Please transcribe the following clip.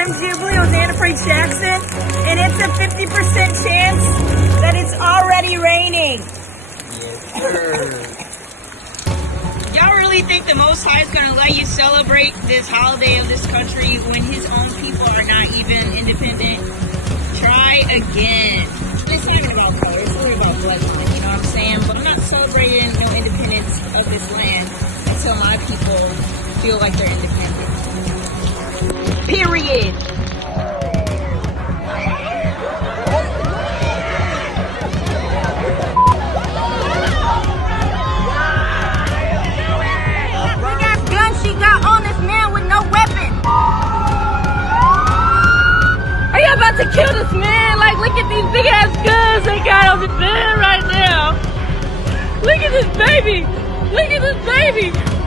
I'm Jubilee with Anna Free Jackson, and it's a 50% chance that it's already raining. Y'all really think the Most High is going to let you celebrate this holiday of this country when his own people are not even independent? Try again. It's not even about color, it's really about bloodline, you know what I'm saying? But I'm not celebrating no independence of this land until my people feel like they're independent. Period. She got on this man with no weapon. Are you about to kill this man? Like, look at these big ass guns they got on this man right now. Look at this baby. Look at this baby.